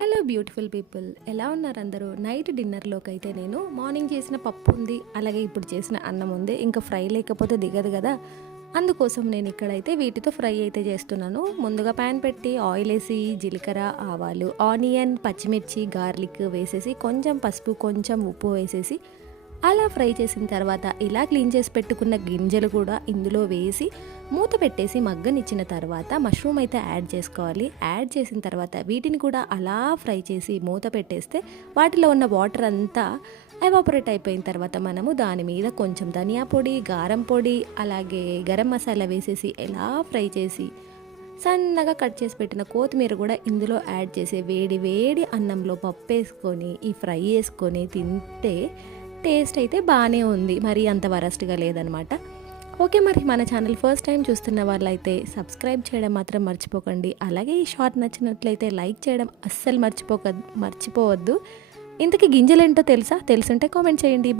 Hello beautiful people, ఎలా ఉన్నారు అందరూ? నైట్ డిన్నర్లోకి అయితే నేను మార్నింగ్ చేసిన పప్పు ఉంది, అలాగే ఇప్పుడు చేసిన అన్నం ఉంది. ఇంకా ఫ్రై లేకపోతే దిగదు కదా, అందుకోసం నేను ఇక్కడైతే వీటితో ఫ్రై అయితే చేస్తున్నాను. ముందుగా ప్యాన్ పెట్టి ఆయిల్ వేసి జీలకర్ర, ఆవాలు, ఆనియన్, పచ్చిమిర్చి, గార్లిక్ వేసేసి కొంచెం పసుపు, కొంచెం ఉప్పు వేసేసి అలా ఫ్రై చేసిన తర్వాత ఇలా క్లీన్ చేసి పెట్టుకున్న గింజలు కూడా ఇందులో వేసి మూత పెట్టేసి మగ్గనిచ్చిన తర్వాత మష్రూమ్ అయితే యాడ్ చేసుకోవాలి. యాడ్ చేసిన తర్వాత వీటిని కూడా అలా ఫ్రై చేసి మూత పెట్టేస్తే వాటిలో ఉన్న వాటర్ అంతా ఎవాపరేట్ అయిపోయిన తర్వాత మనము దాని మీద కొంచెం ధనియా పొడి, కారం పొడి, అలాగే గరం మసాలా వేసేసి ఎలా ఫ్రై చేసి సన్నగా కట్ చేసి పెట్టిన కొత్తిమీర కూడా ఇందులో యాడ్ చేసి వేడి వేడి అన్నంలో పప్పు వేసుకొని ఈ ఫ్రై వేసుకొని తింటే టేస్ట్ అయితే బాగానే ఉంది, మరి అంత వరస్ట్గా లేదనమాట. ఓకే, మరి మన ఛానల్ ఫస్ట్ టైం చూస్తున్న వాళ్ళైతే సబ్స్క్రైబ్ చేయడం మాత్రం మర్చిపోకండి. అలాగే ఈ షార్ట్ నచ్చినట్లయితే లైక్ చేయడం అస్సలు మర్చిపోవద్దు. ఇంతకీ గింజలు ఏంటో తెలుసా? తెలుసుంటే కామెంట్ చేయండి.